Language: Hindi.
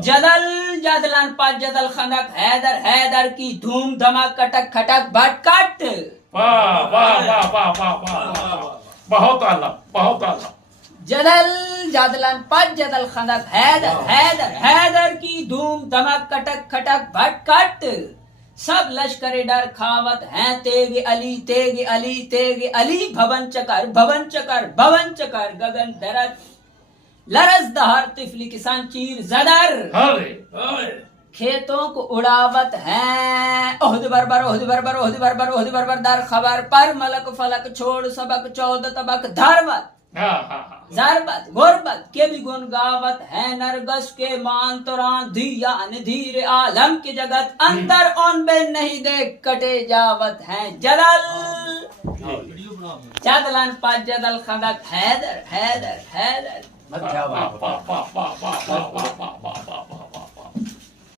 जदल जदलन पद जदल खनक हैदर हैदर की धूम धमक कटक खटक भटकट। वाह वाह वाह वाह वाह वाह, बहुत आला बहुत आला। जदल जदलन पद जदल खनक हैदर हैदर हैदर की धूम धमक कटक खटक भटकट। सब लश्करे डर खावत हैं तेगे अली तेगे अली तेगे अली। भवन चकर भवन चकर भवन चकर गगन धरत लरस दहर तिफली किसान चीर जदर। खेतों को उड़ावत हैं ओहद बरबर ओहद बरबर ओहद बरबर ओहद बरबर दर खबर पर मलक फलक छोड़ सबक चौदह तबक धरवत जरबत गुरबत के भी गुन गावत है नरगस के मान तुरान धिया धीरे आलम के जगत अंदर ऑन बे नहीं देख कटे जावत हैं जदल जदलन पद जदल खंदक हैदर हैदर हैदर। वाह वाह वाह वाह वाह वाह वाह वाह।